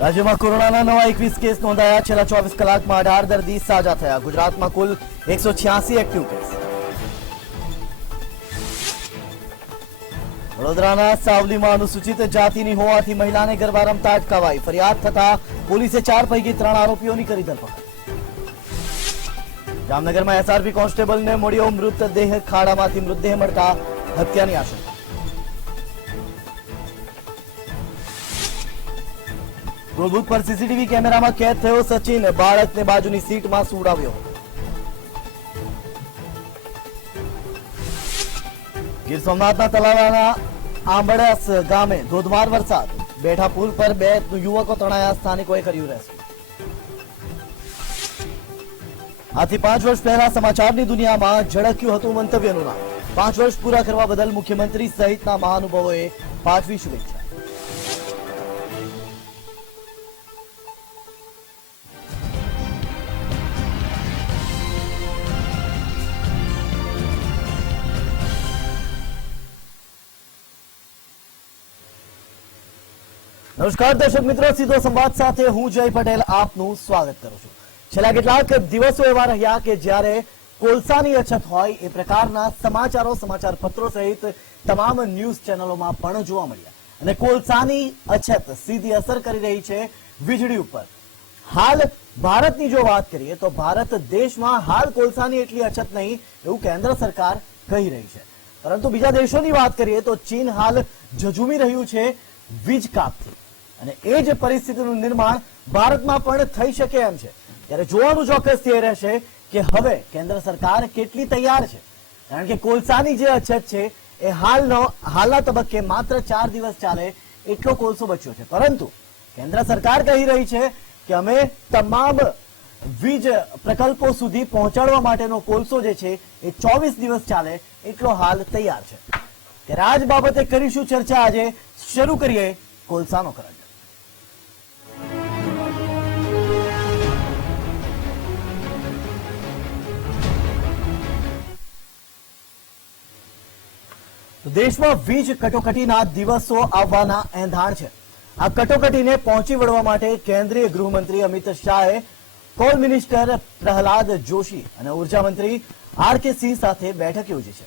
રાજ્યમાં કોરોનાના નવા 21 કેસ નોંધાયા। છેલ્લા 24 કલાકમાં 18 દર્દી સાજા થયા। ગુજરાતમાં કુલ 186 એક્ટિવ કેસ। વડોદરાના સાવલીમાં અનુસૂચિત જાતિની હોવાથી મહિલાને ગરબા રમતા અટકાવાઈ। ફરિયાદ થતા પોલીસે 4 પૈકી 3 આરોપીઓની કરી ધરપકડ। જામનગરમાં એસઆરપી કોન્સ્ટેબલને મળ્યો મૃતદેહ। ખાડામાંથી મૃતદેહ મળતા હત્યાની આશંકા। ગોલબુથ પર સીસીટીવી કેમેરામાં કેદ થયો સચિન। બાળકને બાજુની સીટમાં સુવડાવ્યો। ગીર સોમનાથના તલાવાના આંબળસ ગામે ધોધમાર વરસાદ। બેઠા પુલ પર 2 યુવકો તણાયા। સ્થાનિકોએ કર્યું રેસ્ક્યુ। આથી 5 વર્ષ પહેલા સમાચારની દુનિયામાં ઝળક્યું હતું મંતવ્યનું નામ। 5 વર્ષ પૂરા કરવા બદલ મુખ્યમંત્રી સહિતના મહાનુભાવોએ પાઠવી શુભેચ્છા। નમસ્કાર દર્શક મિત્રો, સીધો સંવાદ સાથે હું જય પટેલ આપનું સ્વાગત કરું છું। છેલ્લા કેટલાક દિવસો એવા રહ્યા કે જ્યારે કોલસાની અછત હોય એ પ્રકારના સમાચારો સમાચાર પત્રો સહિત તમામ ન્યૂઝ ચેનલોમાં પણ જોવા મળ્યા અને કોલસાની અછત સીધી અસર કરી રહી છે વીજળી ઉપર। હાલ ભારતની જો વાત કરીએ તો ભારત દેશમાં હાલ કોલસાની એટલી અછત નહીં એવું કેન્દ્ર સરકાર કહી રહી છે, પરંતુ બીજા દેશોની વાત કરીએ તો ચીન હાલ ઝઝૂમી રહ્યું છે વીજ કાપથી અને એ જ પરિસ્થિતિનું નિર્માણ ભારતમાં પણ થઈ શકે એમ છે। ત્યારે જોવાનું ચોક્કસ એ રહેશે કે હવે કેન્દ્ર સરકાર કેટલી તૈયાર છે, કારણ કે કોલસાની જે અછત છે એ હાલના તબક્કે માત્ર 4 દિવસ ચાલે એટલો કોલસો બચ્યો છે, પરંતુ કેન્દ્ર સરકાર કહી રહી છે કે અમે તમામ વીજ પ્રકલ્પો સુધી પહોંચાડવા માટેનો કોલસો જે છે એ 24 દિવસ ચાલે એટલો હાલ તૈયાર છે। ત્યારે આ જ બાબતે કરીશું ચર્ચા। આજે શરૂ કરીએ કોલસાનો કરંટ। દેશમાં વીજ કટોકટીના દિવસો આવવાના એંધાણ છે। આ કટોકટીને પહોંચી વળવા માટે કેન્દ્રીય ગૃહમંત્રી અમિત શાહે કોલ મિનિસ્ટર પ્રહલાદ જોશી અને ઉર્જા મંત્રી આર.કે. સિંહ સાથે બેઠક યોજી છે,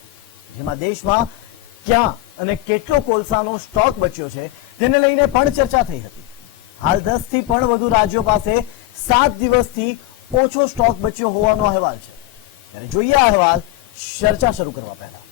જેમાં દેશમાં ક્યાં અને કેટલો કોલસાનો સ્ટોક બચ્યો છે તેને લઈને પણ ચર્ચા થઈ હતી। હાલ 10 થી પણ વધુ રાજ્યો પાસે 7 દિવસથી ઓછો સ્ટોક બચ્યો હોવાનો અહેવાલ છે। ત્યારે જોઈએ આ અહેવાલ ચર્ચા શરૂ કરવા પહેલા।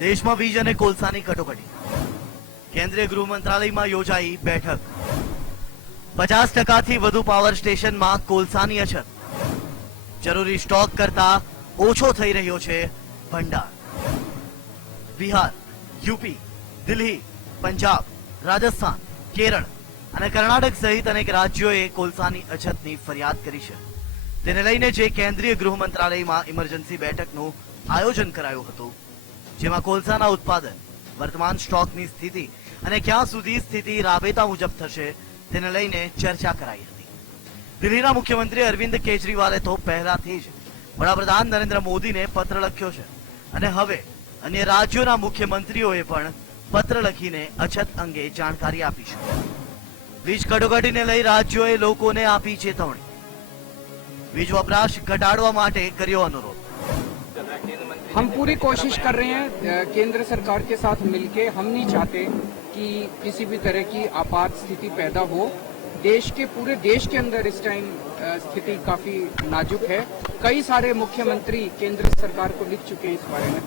દેશમાં વીજ અને કોલસાની કટોકટી। કેન્દ્રીય ગૃહ મંત્રાલયમાં યોજાઈ બેઠક। 50% વધુ પાવર સ્ટેશનમાં કોલસાની અછત। જરૂરી સ્ટોક કરતા ઓછો થઈ રહ્યો છે ભંડાર। બિહાર, યુપી, દિલ્હી, પંજાબ, રાજસ્થાન, કેરળ અને કર્ણાટક સહિત અનેક રાજ્યોએ કોલસાની અછતની ફરિયાદ કરી છે। તેને લઈને જે કેન્દ્રીય ગૃહ મંત્રાલયમાં ઇમરજન્સી બેઠકનું આયોજન કરાયું હતું, જેમાં કોલસાના ઉત્પાદન, વર્તમાન સ્ટોકની સ્થિતિ અને ક્યાં સુધી સ્થિતિ રાબેતા મુજબ થશે તેને લઈને ચર્ચા કરાઈ હતી। દિલ્હીના મુખ્યમંત્રી અરવિંદ કેજરીવાલે તો પહેલાથી જ વડાપ્રધાન નરેન્દ્ર મોદીને પત્ર લખ્યો છે અને હવે અન્ય રાજ્યોના મુખ્યમંત્રીઓએ પણ પત્ર લખીને અછત અંગે જાણકારી આપી છે। વીજ કટોકટીને લઈ રાજ્યોએ લોકોને આપી ચેતવણી। વીજ વપરાશ ઘટાડવા માટે કર્યો અનુરોધ। हम पूरी कोशिश कर रहे हैं केंद्र सरकार के साथ मिलके। हम नहीं चाहते कि किसी भी तरह की आपात स्थिति पैदा हो। देश के पूरे देश के अंदर इस टाइम स्थिति काफी नाजुक है। कई सारे मुख्यमंत्री केंद्र सरकार को लिख चुके हैं इस बारे में।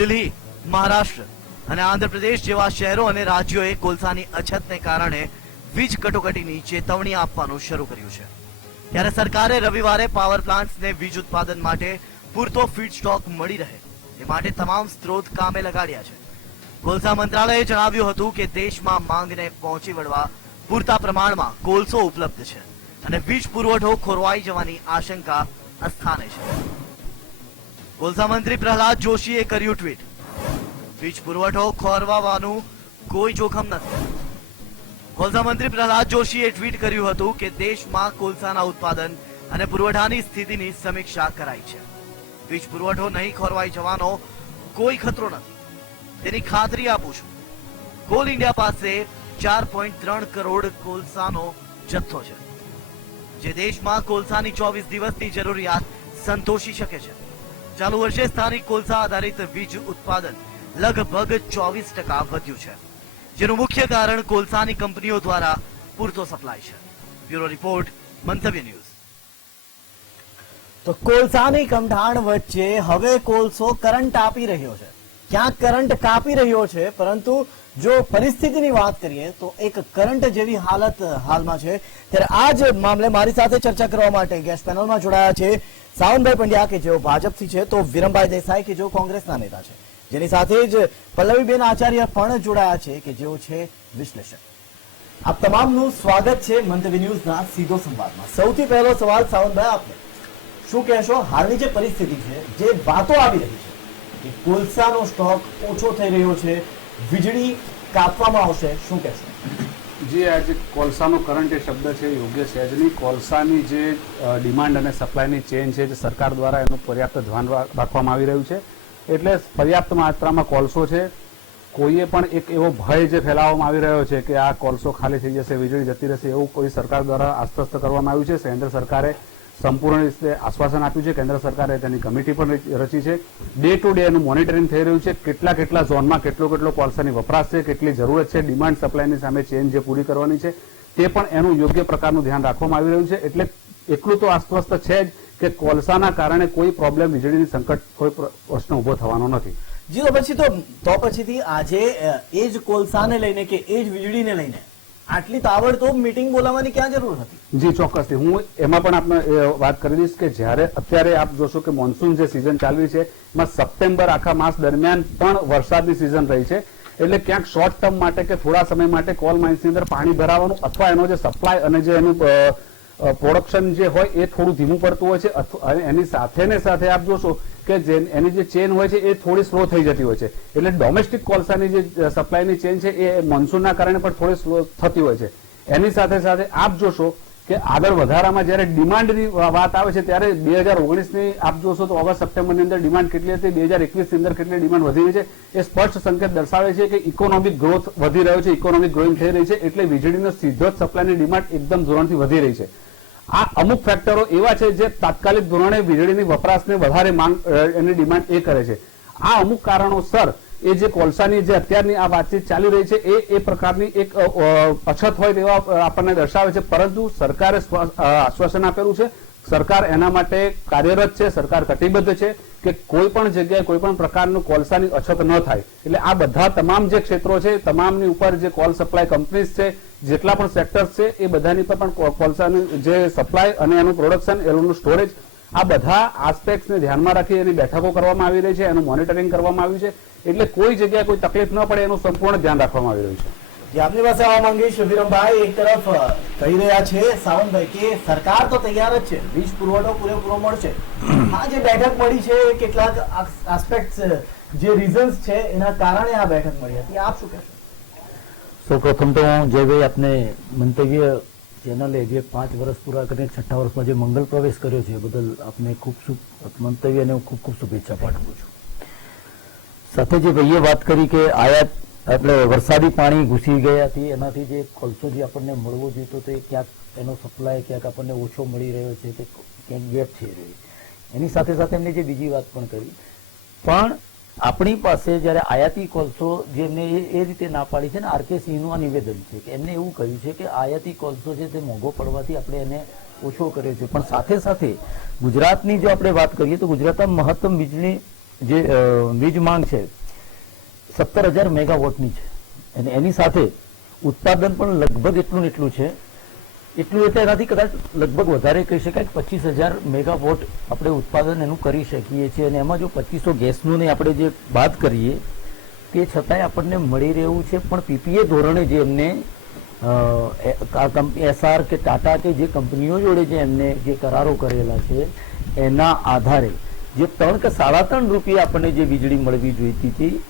दिल्ही, महाराष्ट्र અને આંધ્રપ્રદેશ જેવા શહેરો અને રાજ્યોએ કોલસાની અછતને કારણે વીજ કટોકટીની ચેતવણી આપવાનું શરૂ કર્યું છે। ત્યારે સરકારે રવિવારે પાવર પ્લાન્ટ્સને વીજ ઉત્પાદન માટે પૂરતો ફીડ સ્ટોક મળી રહે તે માટે તમામ સ્ત્રોત કામે લગાડ્યા છે। કોલસા મંત્રાલયે જણાવ્યું હતું કે દેશમાં માંગને પહોંચી વળવા પૂરતા પ્રમાણમાં કોલસો ઉપલબ્ધ છે અને વીજ પુરવઠો ખોરવાઈ જવાની આશંકા અસ્થાને છે। કોલસા મંત્રી પ્રહલાદ જોશીએ કર્યું ટ્વીટ। વીજ પુરવઠો ખોરવાવાનું કોઈ જોખમ નથી। કોલસા મંત્રી પ્રહલાદ જોશીએ ટ્વીટ કર્યું હતું કે દેશમાં કોલસાના ઉત્પાદન અને પુરવઠાની સ્થિતિની સમીક્ષા કરાઈ છે. વીજ પુરવઠો નહીં ખોરવાઈ જવાનો કોઈ ખતરો નથી, તેની ખાતરી આપું છું. કોલ ઇન્ડિયા પાસે 4.3 કરોડ કોલસાનો જથ્થો છે, જે દેશમાં કોલસાની 24 દિવસની જરૂરિયાત સંતોષી શકે છે. ચાલુ વર્ષે સ્થાનિક કોલસા આધારિત વીજ ઉત્પાદન લગભગ 24% વધ્યું છે, જેનું મુખ્ય કારણ કોલસાની કંપનીઓ દ્વારા પૂરતો સપ્લાય છે. બ્યુરો રિપોર્ટ, મંતવ્ય ન્યૂઝ. તો કોલસાની કમઠાણ વચ્ચે હવે કોલસો કરંટ આપી રહ્યો છે, ક્યાંક કરંટ કાપી રહ્યો છે, પરંતુ જો પરિસ્થિતિની વાત કરીએ તો એક કરંટ જેવી હાલત હાલમાં છે. ત્યારે આ જ મામલે મારી સાથે ચર્ચા કરવા માટે ગેસ્ટ પેનલમાં જોડાયા છે સાવનભાઈ પંડ્યા, કે જેઓ ભાજપથી છે, તો વિરમભાઈ દેસાઈ, કે જેઓ કોંગ્રેસના નેતા છે, જેની સાથે જ પલ્લવીબેન આચાર્ય પણ જોડાયા છે, કે જેઓ છે વિશ્લેષક. આપ તમામનું સ્વાગત છે મંતવ્ય ન્યૂઝના સીધો સંવાદમાં. સૌથી પહેલો સવાલ સાવનભાઈ, આપને શું કહેશો? હાલની જે પરિસ્થિતિ છે, જે વાતો આવી રહી છે કે કોલસાનો સ્ટોક ઓછો થઈ રહ્યો છે, વીજળી કાપવામાં આવશે, શું કહેશો? જે આજે કોલસાનો કરંટ એ શબ્દ છે યોગ્ય છે જ નહીં. કોલસાની જે ડિમાન્ડ અને સપ્લાયની ચેન છે, જે સરકાર દ્વારા એનું પર્યાપ્ત ધ્યાન રાખવામાં આવી રહ્યું છે. એટલે પર્યાપ્ત માત્રામાં કોલસો છે. કોઈએ પણ એક એવો ભય જે ફેલાવવામાં આવી રહ્યો છે કે આ કોલસો ખાલી થઈ જશે, વીજળી જતી રહેશે, એવું કોઈ સરકાર દ્વારા આશ્વસ્ત કરવામાં આવ્યું છે. કેન્દ્ર સરકારે સંપૂર્ણ રીતે આશ્વાસન આપ્યું છે. કેન્દ્ર સરકારે તેની કમિટી પણ રચી છે. ડે ટુ ડે એનું મોનિટરિંગ થઈ રહ્યું છે. કેટલા ઝોનમાં કેટલો કોલસાની વપરાશ છે, કેટલી જરૂરત છે, ડિમાન્ડ સપ્લાયની સામે ચેન જે પૂરી કરવાની છે, તે પણ એનું યોગ્ય પ્રકારનું ધ્યાન રાખવામાં આવી રહ્યું છે. એટલે એટલું તો આશ્વસ્ત છે જ કે કોલસાના કારણે કોઈ પ્રોબ્લેમ, વીજળીની સંકટ, કોઈ પ્રશ્ન ઉભો થવાનો નથી. જી, તો પછીથી આજે એ જ કોલસાને લઈને કે એ જ વીજળીને લઈને આટલી તાબડતોબ મીટિંગ બોલાવવાની ક્યાં જરૂર હતી? જી, ચોક્કસથી હું એમાં પણ આપને વાત કરી દઈશ કે જ્યારે અત્યારે આપ જોશો કે મોન્સૂન જે સિઝન ચાલી છે, એમાં સપ્ટેમ્બર આખા માસ દરમિયાન પણ વરસાદની સિઝન રહી છે. એટલે ક્યાંક શોર્ટ ટર્મ માટે કે થોડા સમય માટે કોલ માઇન્સની અંદર પાણી ભરાવાનું અથવા એનો જે સપ્લાય અને જે એનું પ્રોડક્શન જે હોય એ થોડું ધીમું પડતું હોય છે. અને એની સાથે આપ જોશો કે એની જે ચેન હોય છે એ થોડી સ્લો થઈ જતી હોય છે. એટલે ડોમેસ્ટિક કોલસાની જે સપ્લાયની ચેન છે એ મોન્સૂનના કારણે પણ થોડી સ્લો થતી હોય છે. એની સાથે આપ જોશો કે આગળ વધારામાં જ્યારે ડિમાન્ડની વાત આવે છે ત્યારે 2019ની આપ જોશો તો ઓગસ્ટ સપ્ટેમ્બરની અંદર ડિમાન્ડ કેટલી હતી, 2021ની અંદર કેટલી ડિમાન્ડ વધી રહી છે, એ સ્પષ્ટ સંકેત દર્શાવે છે કે ઇકોનોમિક ગ્રોથ વધી રહ્યો છે, ઇકોનોમિક ગ્રોઈંગ થઈ રહી છે. એટલે વીજળીનો સીધો જ સપ્લાયની ડિમાન્ડ એકદમ ધોરણથી વધી રહી છે. આ અમુક ફેક્ટરો એવા છે જે તાત્કાલિક ધોરણે વીજળીની વપરાશને વધારે માંગ, એની ડિમાન્ડ એ કરે છે. આ અમુક કારણોસર એ જે કોલસાની જે અત્યારની આ વાતચીત ચાલી રહી છે એ પ્રકારની એક અછત હોય તેવા આપણને દર્શાવે છે. પરંતુ સરકારે આશ્વાસન આપેલું છે, સરકાર એના માટે કાર્યરત છે, સરકાર કટિબદ્ધ છે કે કોઈ પણ જગ્યાએ કોઈ પણ પ્રકારનું કોલસાની અછત ન થાય. એટલે આ બધા તમામ જે ક્ષેત્રો છે, તમામની ઉપર જે કોલ સપ્લાય કંપનીઝ છે, જેટલા પણ સેક્ટર્સ છે, એ બધાની પર પણ કોલસાની જે સપ્લાય અને એનું પ્રોડક્શન, એનું સ્ટોરેજ, આ બધા આસ્પેક્ટ્સને ધ્યાનમાં રાખી એની બેઠકો કરવામાં આવી રહી છે, એનું મોનિટરિંગ કરવામાં આવ્યું છે. એટલે કોઈ જગ્યાએ કોઈ તકલીફ ન પડે એનું સંપૂર્ણ ધ્યાન રાખવામાં આવી રહ્યું છે. જે આપની પાસે આવવા માંગીશ વિરમભાઈ, એક તરફ કહી રહ્યા છે સાવનભાઈ કે સરકાર તો તૈયાર જ છે, વીજ પુરવઠો પૂરેપૂરો મળશે. આ જે બેઠક મળી છે એ કેટલાક આસ્પેક્ટ, જે રીઝન્સ છે એના કારણે આ બેઠક મળી હતી, આપ શું કહેશો? સૌપ્રથમ તો હું જયભાઈ આપને મંતવ્ય ચેનલે જે 5 વર્ષ પૂરા કરીને 6ઠ્ઠા વર્ષમાં જે મંગલ પ્રવેશ કર્યો છે એ બદલ આપને મંતવ્યને હું ખૂબ શુભેચ્છા પાઠવું છું. સાથે જે ભાઈએ વાત કરી કે આયાત એટલે વરસાદી પાણી ઘૂસી ગયા હતી, એનાથી જે કોલસો જે આપણને મળવો જોઈતો તો એ ક્યાંક એનો સપ્લાય ક્યાંક આપણને ઓછો મળી રહ્યો છે, તે ક્યાંક ગેપ થઈ રહ્યો. એની સાથે એમને જે બીજી વાત પણ કરી, પણ આપણી પાસે જ્યારે આયાતી કોલસો જે એમને એ રીતે ના પાડી છે ને, RKCનું આ નિવેદન છે કે એમને એવું કહ્યું છે કે આયાતી કોલસો છે તે મોંઘો પડવાથી આપણે એને ઓછો કર્યો છે. પણ સાથે ગુજરાતની જો આપણે વાત કરીએ તો ગુજરાતમાં મહત્તમ વીજ માંગ છે 17,000 મેગાવોટની છે, અને એની સાથે ઉત્પાદન પણ લગભગ એટલું છે. એટલું એટલે એનાથી કદાચ લગભગ વધારે કહી શકાય 25,000 મેગાવોટ આપણે ઉત્પાદન એનું કરી શકીએ છીએ. અને એમાં જો 2500 ગેસનું ને આપણે જે વાત કરીએ તે છતાંય આપણને મળી રહ્યું છે. પણ PPA ધોરણે જે એમને SR કે ટાટા કે જે કંપનીઓ જોડે જે એમને જે કરારો કરેલા છે એના આધારે જે 3 કે 3.5 રૂપિયા આપણને જે વીજળી મળવી જોઈતી હતી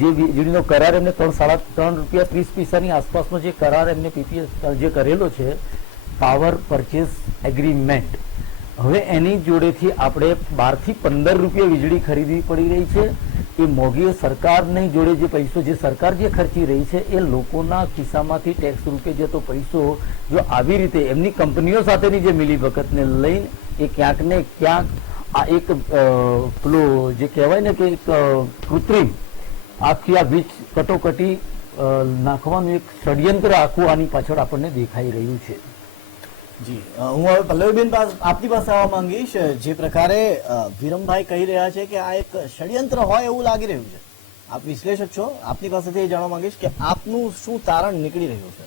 જે વીજળીનો કરાર એમને ₹3.30 આસપાસનો જે કરાર એમને પીપીએસ જે કરેલો છે, પાવર પરચેસ એગ્રીમેન્ટ, હવે એની જોડેથી આપણે 12 થી 15 રૂપિયા વીજળી ખરીદવી પડી રહી છે. એ મોંઘી સરકારની જોડે જે પૈસો જે સરકાર જે ખર્ચી રહી છે એ લોકોના ખિસ્સામાંથી ટેક્સ રૂપે જતો પૈસો જો આવી રીતે એમની કંપનીઓ સાથેની જે મિલીભગતને લઈને એ ક્યાંક ને ક્યાંક આ એક પેલું જે કહેવાય ને કે એક કૃત્રિમ આખી આ વીજ કટોકટી નાખવાનું એક ષડયંત્ર આખું આની પાછળ આપણને દેખાઈ રહ્યું છે. જી, હું હવે પલ્લવીબેન આપની પાસે આવવા માંગીશ. જે પ્રકારે વિરમભાઈ કહી રહ્યા છે કે આ એક ષડયંત્ર હોય એવું લાગી રહ્યું છે, આપ વિશ્લેષક છો, આપની પાસેથી એ જાણવા માંગીશ કે આપનું શું તારણ નીકળી રહ્યું છે.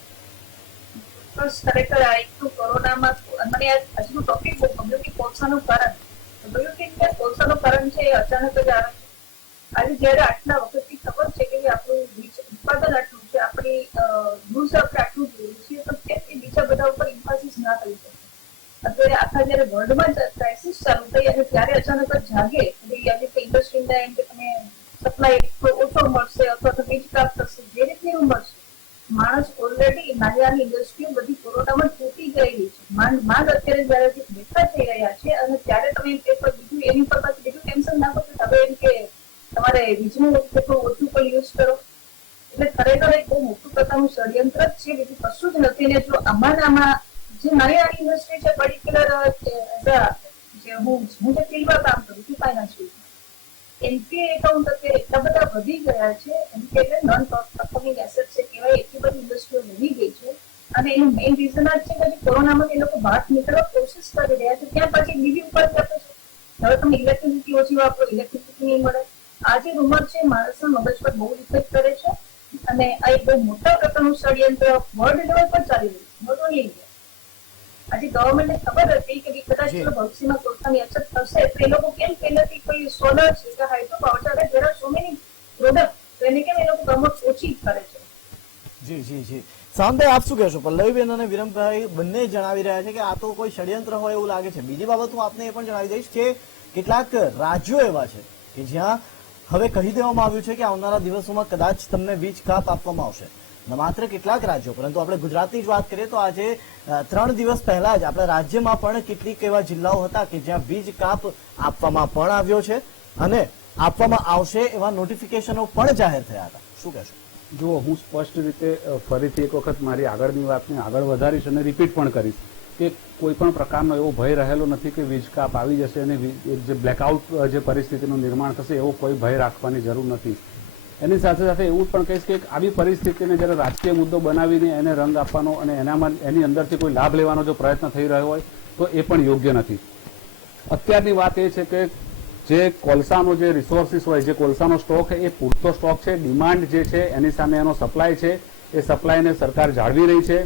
ખરેખર આ એક તો કોરોનામાં મને આજનું ટોપિક બહુ ગમ્યું કે કોલસાનું કારણ, કે કોલસાનું કારણ છે એ અચાનક જ આવે છે. આજે જયારે આટલા વખતથી ખબર છે કે આપણું ઉત્પાદન આટલું છે, આપણી યુઝ આપણે આટલું જોઈએ છીએ, તો તે બીજા બધા ઉપર ઇમ્પાસિસ ના કરી શકે. અત્યારે આખા જયારે વર્લ્ડમાં ક્રાઇસિસ ચાલુ થઈ અને ત્યારે અચાનક જ જાગે કે ઇન્ડસ્ટ્રીના એમ કે તમે સપ્લાય ઓછો મળશે અથવા તો વીજ પ્રાપ્ત થશે, જે રીતે એવું મળશે. માણસ ઓલરેડી નાની ઇન્ડસ્ટ્રીઓ બધી કોરોનામાં તૂટી ગયેલી છે. માંગ અત્યારે જયારે બેઠા થઈ રહ્યા છે અને ત્યારે તમે પેપર બીજું એની પર પાછું બીજું ટેન્શન નાખો છો હવે એમ કે તમારે વીજનું કેટલું ઓછું પણ યુઝ કરો. એટલે ખરેખર એક બહુ મોટું પ્રકારનું ષડયંત્ર જ છે, બીજું કશું જ નથી. ને જો આમાં જે નાની ઇન્ડસ્ટ્રી છે, પર્ટિક્યુલર જે હું જે ફિલ્ડમાં કામ કરું છું, ફાઇનાન્શિયલ એનપીએ એકાઉન્ટ અત્યારે એટલા બધા વધી ગયા છે, એનપીએ એટલે નોન પરફોર્મિંગ એસેટ છે કહેવાય, એટલી બધી ઇન્ડસ્ટ્રીઓ વધી ગઈ છે. અને એનું મેઇન રીઝન આ છે કે કોરોનામાં એ લોકો બહાર નીકળવા કોશિશ કરી રહ્યા છે, ત્યાં પછી બીજી ઉપર આપે છે. હવે તમે ઇલેક્ટ્રિસિટી ઓછી વાપરો, ઇલેક્ટ્રિસિટી નહીં મળે. આ જે રૂમર છે માણસના મગજ પર બહુ ઇફેક્ટ કરે છે અને આ એક બહુ મોટા પ્રકારનું ષડયંત્ર વર્લ્ડ લેવલ પર ચાલી રહ્યું છે, નોટ ઓનલી ઇન્ડિયા. આજે ગવર્મેન્ટને ખબર હતી કે કદાચ ભવિષ્યમાં કોલસાની અછત થશે, તો એ લોકો કેમ પહેલાથી કોઈ સોલર છે કે હાઇડ્રો પાવર છે, there are so many product, એને કેમ એ લોકો પ્રમોટ ઓછી કરે છે. જી જી જી, સામભાઈ આપ શું કહેશો? પલ્લવીબેન અને વિરમભાઈ બંને જણાવી રહ્યા છે કે આ તો કોઈ ષડયંત્ર હોય એવું લાગે છે. બીજી બાબત હું આપને એ પણ જણાવી દઈશ કે કેટલાક રાજ્યો એવા છે કે જ્યાં હવે કહી દેવામાં આવ્યું છે કે આવનારા દિવસોમાં કદાચ તમને વીજ કાપ આપવામાં આવશે. માત્ર કેટલાક રાજ્યો, પરંતુ આપણે ગુજરાતની જ વાત કરીએ તો આજે 3 દિવસ પહેલા જ આપણા રાજ્યમાં પણ કેટલીક એવા જિલ્લાઓ હતા કે જ્યાં વીજ કાપ આપવામાં પણ આવ્યો છે અને આપવામાં આવશે એવા નોટિફિકેશનો પણ જાહેર થયા હતા. શું કહેશો? જો હું સ્પષ્ટ રીતે ફરીથી એક વખત મારી આગળની વાતને આગળ વધારીશ અને રિપીટ પણ કરીશ કે કોઈ પણ પ્રકારનો એવો ભય રહેલો નથી કે વીજ કાપ આવી જશે અને જે બ્લેકઆઉટ જે પરિસ્થિતિનું નિર્માણ થશે એવો કોઈ ભય રાખવાની જરૂર નથી. એની સાથે સાથે એવું પણ કહીશ કે આવી પરિસ્થિતિને જ્યારે રાજકીય મુદ્દો બનાવીને એને રંગ આપવાનો અને એની અંદરથી કોઈ લાભ લેવાનો જો પ્રયત્ન થઈ રહ્યો હોય તો એ પણ યોગ્ય નથી. અત્યારની વાત એ છે કે જે કોલસાનો જે રિસોર્સિસ હોય, જે કોલસાનો સ્ટોક એ પૂરતો સ્ટોક છે. ડિમાન્ડ જે છે એની સામે એનો સપ્લાય છે, એ સપ્લાયને સરકાર જાળવી રહી છે.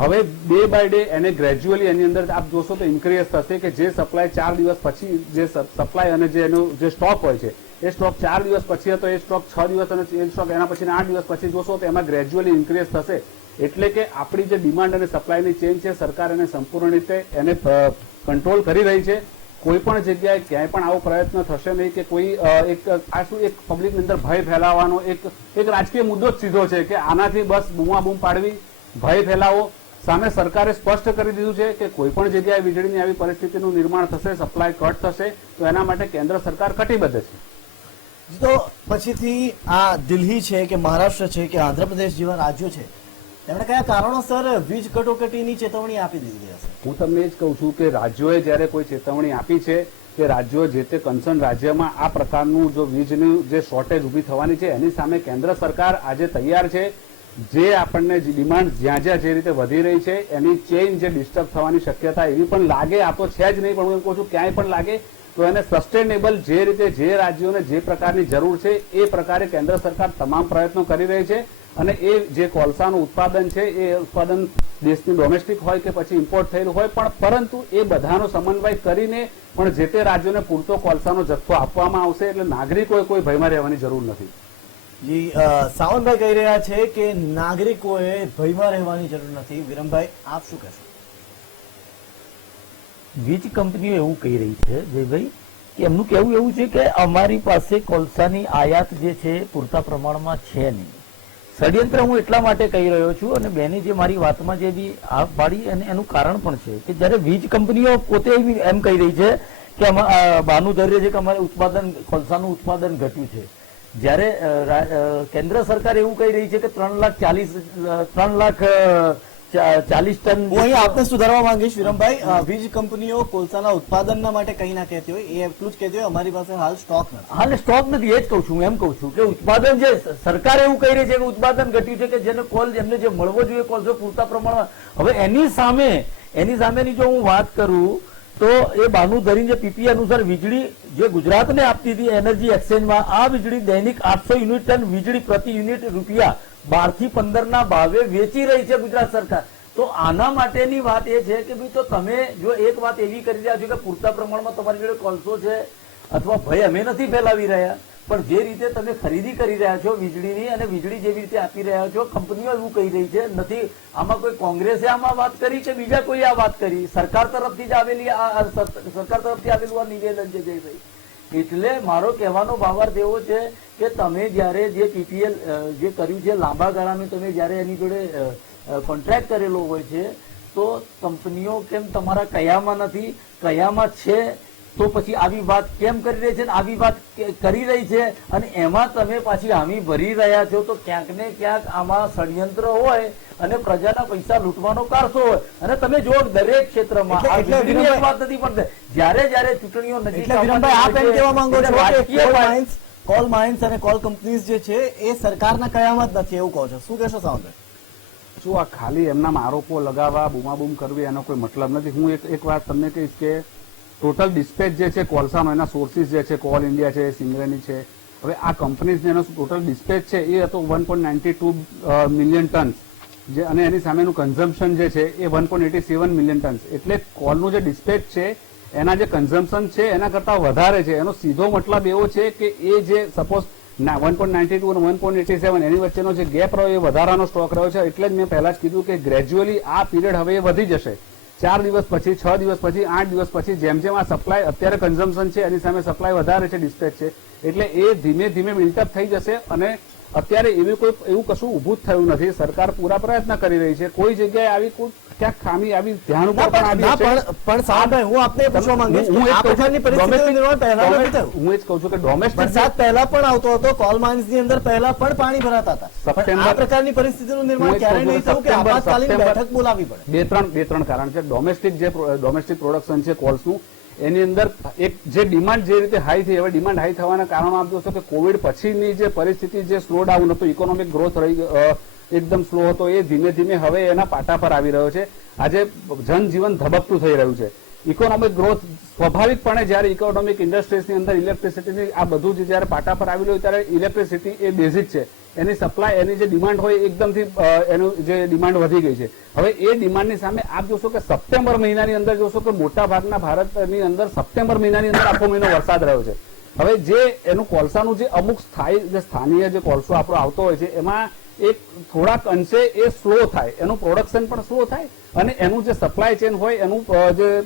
હવે ડે બાય ડે એને ગ્રેજ્યુઅલી એની અંદર આપ જોશો તો ઇન્ક્રીઝ થશે કે જે સપ્લાય 4 દિવસ પછી જે સપ્લાય અને જે એનો જે સ્ટોક હોય છે એ સ્ટોક 4 દિવસ પછી હતો, એ સ્ટોક 6 દિવસ અને એ સ્ટોક એના પછી 8 દિવસ પછી જોશો તો એમાં ગ્રેજ્યુઅલી ઇન્ક્રીઝ થશે. એટલે કે આપણી જે ડિમાન્ડ અને સપ્લાયની ચેન છે સરકાર એને સંપૂર્ણ રીતે એને કંટ્રોલ કરી રહી છે. કોઈ પણ જગ્યાએ ક્યાંય પણ આવો પ્રયત્ન થશે નહીં કે કોઈ એક પબ્લિકની અંદર ભય ફેલાવવાનો એક રાજકીય મુદ્દો જ સીધો છે કે આનાથી બસ બૂમાબૂમ પાડવી, ભય ફેલાવો. સામે સરકારે સ્પષ્ટ કરી દીધું છે કે કોઈ પણ જગ્યાએ વીજળીની આવી પરિસ્થિતિનું નિર્માણ થશે, સપ્લાય કટ થશે તો એના માટે કેન્દ્ર સરકાર કટિબદ્ધ છે. તો પછીથી આ દિલ્હી છે કે મહારાષ્ટ્ર છે કે આંધ્રપ્રદેશ જેવા રાજ્યો છે, તેમણે કયા કારણોસર વીજ કટોકટીની ચેતવણી આપી દીધી હશે? હું તમને એ જ કહું છું કે રાજ્યોએ જ્યારે કોઈ ચેતવણી આપી છે કે રાજ્યો જે તે કન્સર્ન રાજ્યમાં આ પ્રકારનું જો વીજની જે શોર્ટેજ ઊભી થવાની છે એની સામે કેન્દ્ર સરકાર આજે તૈયાર છે. જે આપણને ડિમાન્ડ જ્યાં જ્યાં જે રીતે વધી રહી છે એની ચેઇન જે ડિસ્ટર્બ થવાની શક્યતા એવી પણ લાગે, આ તો છે જ નહીં પણ હું એમ કહું છું ક્યાંય પણ લાગે તો એને સસ્ટેનેબલ જે રીતે જે રાજ્યોને જે પ્રકારની જરૂર છે એ પ્રકારે કેન્દ્ર સરકાર તમામ પ્રયત્નો કરી રહી છે. અને એ જે કોલસાનું ઉત્પાદન છે એ ઉત્પાદન દેશની ડોમેસ્ટિક હોય કે પછી ઇમ્પોર્ટ થયેલું હોય પણ પરંતુ એ બધાનો સમન્વય કરીને પણ જે તે રાજ્યોને પૂરતો કોલસાનો જથ્થો આપવામાં આવશે. એટલે નાગરિકોએ કોઈ ભયમાં રહેવાની જરૂર નથી. જી, સાવંતભાઈ કહી રહ્યા છે કે નાગરિકોએ ભયમાં રહેવાની જરૂર નથી. વિરમભાઈ આપ શું કહેશો? વીજ કંપનીઓ એવું કહી રહી છે જયભાઈ કે એમનું કહેવું એવું છે કે અમારી પાસે કોલસાની આયાત જે છે પૂરતા પ્રમાણમાં છે નહીં. ષડયંત્ર હું એટલા માટે કહી રહ્યો છું, અને બેને જે મારી વાતમાં જે બી આ પાડી અને એનું કારણ પણ છે કે જ્યારે વીજ કંપનીઓ પોતે એમ કહી રહી છે કે બહાનું ધૈર્ય છે કે અમારે કોલસાનું ઉત્પાદન ઘટ્યું છે, જ્યારે કેન્દ્ર સરકાર એવું કહી રહી છે કે 3,40,000 ટન. હું અહીં આપને સુધારવા માંગીશ વિરમભાઈ, વીજ કંપનીઓ કોલસાના ઉત્પાદનના માટે કંઈ ના કહેતી હોય, એ એટલું જ કહેતી હોય અમારી પાસે હાલ સ્ટોક નથી. હાલ સ્ટોક નથી, એ જ કહું છું. હું એમ કહું છું કે ઉત્પાદન જે સરકાર એવું કહી રહી છે કે ઉત્પાદન ઘટ્યું છે, કે જેને એમને જે મળવો જોઈએ કોલસો પૂરતા પ્રમાણમાં. હવે એની સામેની જો હું વાત કરું તો એ બાનું ધરીને જે પીપી અનુસાર વીજળી જે ગુજરાતને આપતી હતી એનર્જી એક્સચેન્જમાં, આ વીજળી દૈનિક 800 યુનિટ ટન વીજળી પ્રતિ યુનિટ રૂપિયા 12 થી 15 ના ભાવે વેચી રહી છે ગુજરાત સરકાર. તો આના માટેની વાત એ છે કે ભાઈ તો તમે જો એક વાત એવી કરી રહ્યા છો કે પૂરતા પ્રમાણમાં તમારી જોડે કોલસો છે, અથવા ભય અમે નથી ફેલાવી રહ્યા, પણ જે રીતે તમે ખરીદી કરી રહ્યા છો વીજળીની અને વીજળી જેવી રીતે આપી રહ્યા છો, કંપનીઓ એવું કહી રહી છે નથી. આમાં કોઈ કોંગ્રેસે આમાં વાત કરી કે બીજા કોઈ આ વાત કરી? સરકાર તરફથી જ આવેલી સરકાર તરફથી આવેલું આ નિવેદન છે જયભાઈ. એટલે મારો કહેવાનો ભાવાર્થ એવો છે કે તમે જયારે જે પીપીએલ જે કર્યું છે લાંબા ગાળાનું, તમે જયારે એની જોડે કોન્ટ્રાક્ટ કરેલો હોય છે તો કંપનીઓ કેમ તમારા કયામાં નથી, કયામાં છે તો પછી આવી વાત કેમ કરી રહી છે? આવી વાત કરી રહી છે અને એમાં તમે પાછી હામી ભરી રહ્યા છો, તો ક્યાંક ને ક્યાંક આમાં ષડયંત્ર હોય અને પ્રજાના પૈસા લૂંટવાનો કારસો હોય. અને તમે જો દરેક ક્ષેત્રમાં આ વીજળીની એક વાત નથી, પણ જ્યારે ચૂંટણીઓ નજીક વિરમભાઈ, આપ એમ કહેવા માંગો છો કે કોલ માઇન્સ અને કોલ કંપનીઝ જે છે એ સરકારના કયામાં જ નથી, એવું કહો છો? શું કહેશો સાવંતભાઈ? શું આ ખાલી એમના આરોપો લગાવવા, બૂમાબૂમ કરવી, એનો કોઈ મતલબ નથી. હું એક વાત તમને કહીશ કે ટોટલ ડિસ્પેચ જે છે કોલસાનો, એના સોર્સિસ જે છે કોલ ઇન્ડિયા છે, સિંગરેની છે, હવે આ કંપનીઝને એનો ટોટલ ડિસ્પેચ છે એ હતો 1.92 મિલિયન ટન, જે અને એની સામેનું કન્ઝમ્પશન જે છે એ 1.87 મિલિયન ટન. એટલે કોલનું જે ડિસ્પેચ છે એના જે કન્ઝમ્પશન છે એના કરતા વધારે છે. એનો સીધો મતલબ એવો છે કે એ જે સપોઝ 1.92 અને 1.87 એની વચ્ચેનો જે ગેપ રહ્યો એ વધારાનો સ્ટોક રહ્યો છે. એટલે જ મેં પહેલા જ કીધું કે ગ્રેજ્યુઅલી આ પીરિયડ હવે એ વધી જશે. 4 દિવસ પછી, 6 દિવસ પછી, 8 દિવસ પછી, જેમ જેમ આ સપ્લાય અત્યારે કન્ઝમ્પશન છે એની સામે સપ્લાય વધારે છે, ડિસ્પેચ છે, એટલે એ ધીમે ધીમે બિલ્ટઅપ થઈ જશે. અને અત્યારે એવું કશું ઉભું જ થયું નથી. સરકાર પૂરા પ્રયત્ન કરી રહી છે. કોઈ જગ્યાએ આવી કોઈ ક્યાંક ખામી આવી ધ્યાન ઉપર પણ આવી છે. પણ સાહેબ, હું આપને પૂછવા માંગીશ, હું આ પ્રકારની પરિસ્થિતિનું નિર્માણ પહેલા નથી થયું. હું એ જ કહું છું કે ડોમેસ્ટિક વરસાદ પહેલા પણ આવતો હતો, કોલ માઇન્સની અંદર પહેલા પણ પાણી ભરાતા હતા. પણ આ પ્રકારની પરિસ્થિતિનું નિર્માણ ક્યારે નહીં થયું કે આપાતકાલીન બેઠક બોલાવી પડે? બે ત્રણ કારણ છે. ડોમેસ્ટિક પ્રોડક્શન છે કોલ્સનું, એની અંદર એક જે ડિમાન્ડ જે રીતે હાઈ થઈ, હવે ડિમાન્ડ હાઈ થવાના કારણો આપ જોશો કે કોવિડ પછીની જે પરિસ્થિતિ, જે સ્લો ડાઉન હતું, ઇકોનોમિક ગ્રોથ એકદમ સ્લો હતો, એ ધીમે ધીમે હવે એના પાટા પર આવી રહ્યો છે. આજે જનજીવન ધબકતું થઈ રહ્યું છે. ઇકોનોમિક ગ્રોથ સ્વાભાવિકપણે જયારે ઇકોનોમિક ઇન્ડસ્ટ્રીઝની અંદર ઇલેક્ટ્રિસિટીની આ બધું જ જયારે પાટા પર આવી રહ્યું ત્યારે ઇલેક્ટ્રિસિટી એ બેઝિક છે. એની સપ્લાય, એની જે ડિમાન્ડ હોય એકદમથી એનું જે ડિમાન્ડ વધી ગઈ છે. હવે એ ડિમાન્ડની સામે આપ જોશો કે સપ્ટેમ્બર મહિનાની અંદર જોશો કે મોટા ભાગના ભારતની અંદર સપ્ટેમ્બર મહિનાની અંદર આખો મહિનો વરસાદ રહ્યો છે. હવે જે એનું કોલસાનું જે અમુક સ્થાનીય જે કોલસો આપણો આવતો હોય છે એમાં એક થોડાક અંશે એ સ્લો થાય, એનું પ્રોડક્શન પણ સ્લો થાય અને એનું જે સપ્લાય ચેન હોય, એનું જે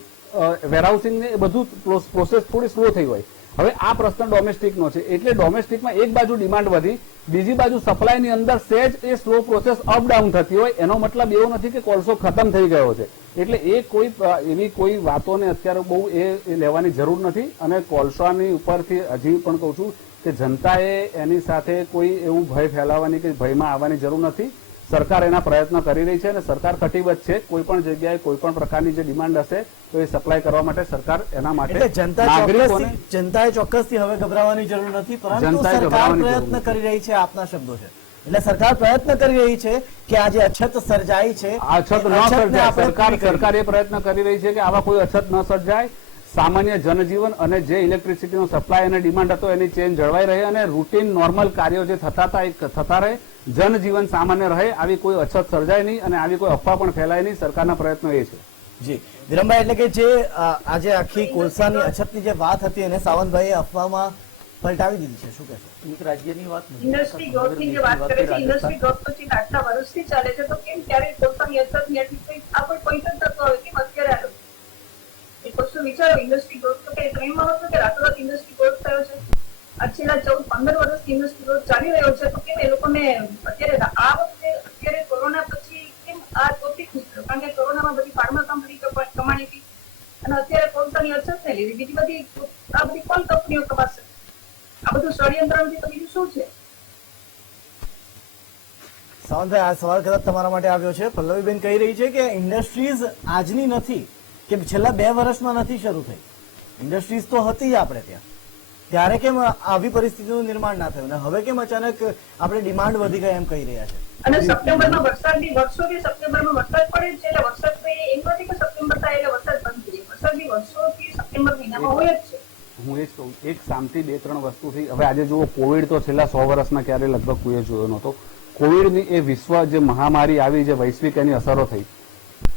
વેરહાઉસિંગ ને એ બધું પ્રોસેસ થોડી સ્લો થઈ હોય. હવે આ પ્રશ્ન ડોમેસ્ટિકનો છે. એટલે ડોમેસ્ટિકમાં એક બાજુ ડિમાન્ડ વધી, બીજી બાજુ સપ્લાયની અંદર સહેજ એ સ્લો પ્રોસેસ અપડાઉન થતી હોય. એનો મતલબ એવો નથી કે કોલસો ખતમ થઈ ગયો છે. એટલે એવી કોઈ વાતોને અત્યારે બહુ એ લેવાની જરૂર નથી. અને કોલસાની ઉપરથી હજી પણ કહું છું કે જનતાએ એની સાથે કોઈ એવું ભય ફેલાવવાની કે ભયમાં આવવાની જરૂર નથી. સરકાર એના પ્રયત્ન કરી રહી છે અને સરકાર કટિબદ્ધ છે. કોઈ પણ જગ્યાએ કોઈ પણ પ્રકારની જે ડિમાન્ડ હશે તો એ સપ્લાય કરવા માટે સરકાર એના માટે જનતાએ ચોક્કસથી હવે ગભરાવાની જરૂર નથી, પરંતુ સરકાર પ્રયત્ન કરી રહી છે, આપના શબ્દો છે. એટલે સરકાર પ્રયત્ન કરી રહી છે કે આ જે અછત સર્જાઈ છે, આ અછત ન સર્જાય. સરકાર એ પ્રયત્ન કરી રહી છે કે આવા કોઈ અછત ન સર્જાય. સામાન્ય જનજીવન અને જે ઇલેક્ટ્રિસિટીનો સપ્લાય અને ડિમાન્ડ હતો એની ચેન જળવાઈ રહે અને રૂટીન નોર્મલ કાર્યો જે થતા હતા એ થતા રહે, જનજીવન સામાન્ય રહે, આવી કોઈ અછત સર્જાય નહીં અને આવી કોઈ અફવા પણ ફેલાય નહીં. સરકારના પ્રયત્નો એ છે. જી વિરમભાઈ, એટલે કે જે આજે આખી કોલસાની અછતની જે વાત હતી એને સાવંતભાઈએ અફવામાં પલટાવી દીધી છે, શું કહેશો? એક રાજ્યની વાત નથી, ઇન્ડસ્ટ્રી ગ્રોથની જે વાત કરે છે, ઇન્ડસ્ટ્રી ગ્રોથ તો ચીન આટલા વર્ષથી ચાલે છે, તો કેમ ત્યારે કોલસાની અછત ની આટલી આ કોઈ પોઈન્ટ જ થતો હોય કેમ અત્યારે આવ્યો? કોલસો વિચારો ઇન્ડસ્ટ્રી ગ્રોથ તો કે તમે માનો છો કે રાતોરાત ઇન્ડસ્ટ્રી ગ્રોથ થયો છે? આ છેલ્લા 14-15 વર્ષથી ઇન્ડસ્ટ્રી ગ્રોથ ચાલી રહ્યો છે, તો કેમ એ લોકોને અત્યારે આ વખતે અત્યારે કોરોના પછી કેમ આ ટોપિક નીકળ્યો? કારણ કે કોરોનામાં બધી ફાર્મા કંપની કમાણી હતી અને અત્યારે કોલસાની અછતને લીધે બીજી બધી આ બધી કોણ કંપનીઓ કમાશે? આ બધું ષડયંત્રથી તો બીજું શું છે? સાવંતભાઈ, આ સવાલ કદાચ તમારા માટે આવ્યો છે. પલ્લવીબેન કહી રહી છે કે ઇન્ડસ્ટ્રીઝ આજની નથી, કે છેલ્લા 2 વર્ષમાં નથી શરૂ થઈ. ઇન્ડસ્ટ્રીઝ તો હતી જ આપણે ત્યાં, ત્યારે કેમ આવી પરિસ્થિતિનું નિર્માણ ના થયું, અને હવે કેમ અચાનક આપણે ડિમાન્ડ વધી ગઈ એમ કહી રહ્યા છે? અને સપ્ટેમ્બરમાં વરસાદ બી વર્ષોથી સપ્ટેમ્બરમાં વરસાદ પડે છે, એટલે વરસાદ તો એમ નથી કે સપ્ટેમ્બર થાય એટલે વરસાદ બંધ થઈ જાય. વરસાદ બી વર્ષોથી સપ્ટેમ્બર મહિનામાં હોય જ છે. હું એ જ કહું, એક સામથી 2-3 વસ્તુથી. હવે આજે જુઓ, કોવિડ તો છેલ્લા 100 વર્ષમાં ક્યારે લગભગ કોઈએ જોયો નહોતો. કોવિડની એ વિશ્વ જે મહામારી આવી, જે વૈશ્વિક એની અસરો થઈ,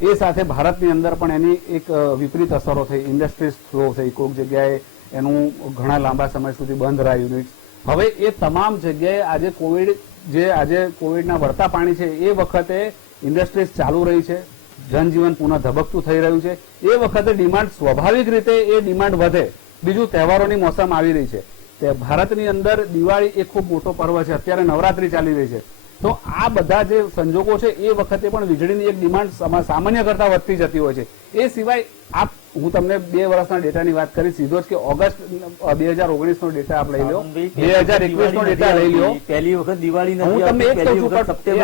એ સાથે ભારતની અંદર પણ એની એક વિપરીત અસરો થઈ. ઇન્ડસ્ટ્રીઝ સ્લો થઈ, કોઈક જગ્યાએ એનું ઘણા લાંબા સમય સુધી બંધ રહ્યા યુનિટ્સ. હવે એ તમામ જગ્યાએ આજે કોવિડના વળતા પાણી છે, એ વખતે ઇન્ડસ્ટ્રીઝ ચાલુ રહી છે, જનજીવન પુનઃ ધબકતું થઈ રહ્યું છે. એ વખતે ડિમાન્ડ સ્વાભાવિક રીતે એ ડિમાન્ડ વધે. બીજું, તહેવારોની મોસમ આવી રહી છે. તે ભારતની અંદર દિવાળી એ ખૂબ મોટો પર્વ છે, અત્યારે નવરાત્રી ચાલી રહી છે. તો આ બધા જે સંજોગો છે, એ વખતે પણ વીજળીની એક ડિમાન્ડ સામાન્ય કરતા વધતી જતી હોય છે. એ સિવાય હું તમને 2 વર્ષના ડેટાની વાત કરી, સીધો જ કે ઓગસ્ટ 2019 નો ડેટા આપ લઈ લો, 2021 નો ડેટા લઈ લો. પહેલી વખત દિવાળી હું તમને એ જ કહું છું,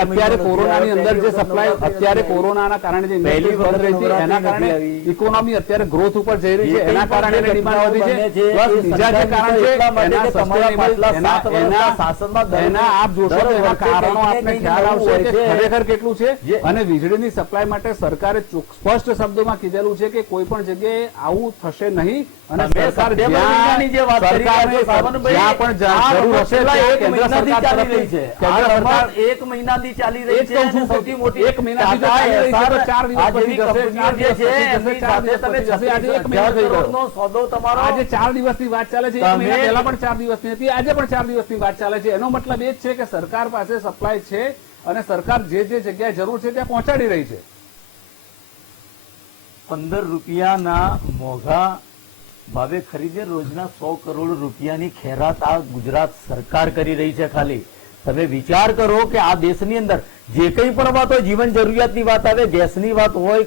અત્યારે કોરોનાની અંદર જે સપ્લાય, અત્યારે કોરોનાના કારણે જે ઇન્ડસ્ટ્રી બંધ રહી છે, એના કારણે ઇકોનોમી અત્યારે ગ્રોથ ઉપર જઈ રહી છે, એના કારણે ડિમાન્ડ વધી છે. પ્લસ બીજા જે કારણ છે, એના આપ જોશો તો એના કારણો આપને ખ્યાલ આવશે કે ખરેખર કેટલું છે. અને વીજળીની સપ્લાય માટે સરકારે સ્પષ્ટ શબ્દોમાં કીધેલું છે કે કોઈ પણ જગ્યાએ આવું થશે નહીં. અને સરકાર જ્યાં પણ જરૂર હશે, કેન્દ્ર સરકાર તરફથી છે. 1 મહિનાથી ચાલી રહી છે, સૌથી મોટી 1 મહિનાથી ચાલી રહી છે, તો 4 દિવસ પછી સોદો તમારો આજે 4 દિવસની વાત ચાલે છે. 1 મહિના પહેલા પણ 4 દિવસની હતી, આજે પણ 4 દિવસની વાત ચાલે છે. એનો મતલબ એ જ છે કે સરકાર પાસે સપ્લાય છે અને સરકાર જે જગ્યાએ જરૂર છે ત્યાં પહોંચાડી રહી છે. 15 રૂપિયાના મોંઘા ભાવે ખરીદે રોજના 100 કરોડ રૂપિયાની ખેરાત આ ગુજરાત સરકાર કરી રહી છે. ખાલી તમે વિચાર કરો કે આ દેશની અંદર જે કંઈ પણ વાત હોય, જીવન જરૂરિયાતની વાત આવે, ગેસની વાત હોય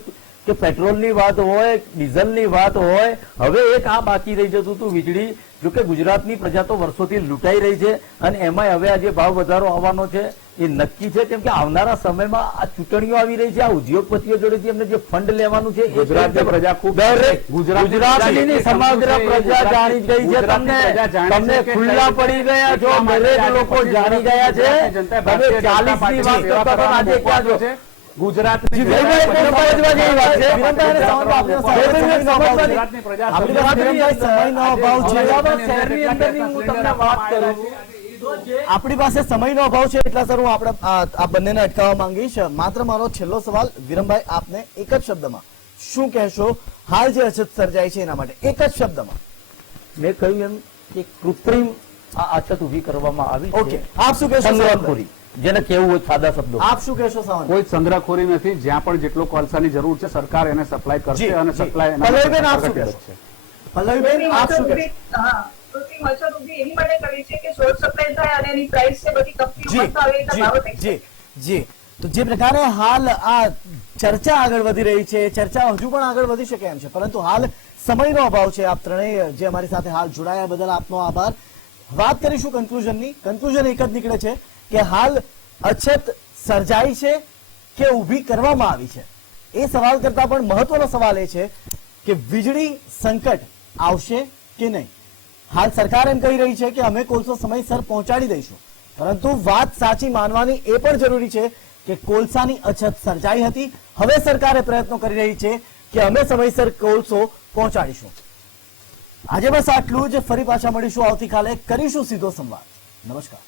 કે પેટ્રોલની વાત હોય, ડીઝલની વાત હોય, હવે એક આ બાકી રહી જતું હતું વીજળી. જોકે ગુજરાતની પ્રજા તો વર્ષોથી લૂંટાઈ રહી છે, અને એમાં હવે આ જે ભાવ વધારો આવવાનો છે એ નક્કી છે, કેમ કે આવનારા સમયમાં આ ચૂંટણીઓ આવી રહી છે, આ ઉદ્યોગપતિઓ જોડેથી એમને જે ફંડ લેવાનું છે, ગુજરાતની પ્રજા ખૂબ ગુજરાતની સમગ્ર પ્રજા જાણી ગઈ છે. તમને ખુલ્લા પડી ગયા છો, દરેક લોકો જાણી ગયા છે. તમે 40 ની વાત કરતા હતા, આજે ક્યાં છો? ગુજરાતની આપણી પાસે સમયનો અભાવ છે, એટલા સર હું આપણે આ બંનેને અટકાવવા માંગીશ. માત્ર મારો છેલ્લો સવાલ, વિરમભાઈ, આપને એક જ શબ્દમાં શું કહેશો હાલ જે અછત સર્જાય છે એના માટે? એક જ શબ્દમાં. મેં કહ્યું એમ કે કૃત્રિમ આ અછત ઉભી કરવામાં આવી છે. ઓકે, આપ શું કહેશો? સંગ્રહખોરી, જેને કેવું હોય સાદા શબ્દો. આપ શું કહેશો સાવંત? કોઈ સંગ્રહખોરી નથી. જ્યાં પણ જેટલો કોલસાની જરૂર છે, સરકાર એને સપ્લાય કરશે અને સપ્લાય. પલ્લવીબેન, આપ શું કહેશો? પલ્લવીબેન, આપ શું કહેશો? કૃત્રિમ અછત ઊભી એની માટે કરી છે કે શોર્ટ સપ્લાય થાય અને એની પ્રાઇસ છે બધી કંપનીઓ આવે એટલે ભાવ થઈ જાય. જી, તો જે પ્રકારે હાલ આ ચર્ચા આગળ વધી રહી છે, ચર્ચા હજુ પણ આગળ વધી શકે એમ છે, પરંતુ હાલ સમયનો અભાવ છે. આપ ત્રણેય જે અમારી સાથે હાલ જોડાયા બદલ આપનો આભાર. વાત કરીશું કન્ક્લુઝનની. કન્ક્લુઝન એક જ નીકળે છે કે હાલ અછત સર્જાઈ છે કે ઊભી કરવામાં આવી છે. એ સવાલ કરતા પણ મહત્વનો સવાલ એ છે કે વીજળી સંકટ આવશે કે નહીં. હાલ સરકાર એમ કહી રહી છે કે અમે કોલસો સમયસર પહોંચાડી દઈશું, પરંતુ વાત સાચી માનવાની એ પણ જરૂરી છે કે કોલસાની અછત સર્જાઈ હતી. હવે સરકારે પ્રયત્નો કરી રહી છે કે અમે સમયસર કોલસો પહોંચાડીશું. આજે બસ આટલું જ. ફરી પાછા મળીશું આવતીકાલે, કરીશું સીધો સંવાદ. નમસ્કાર.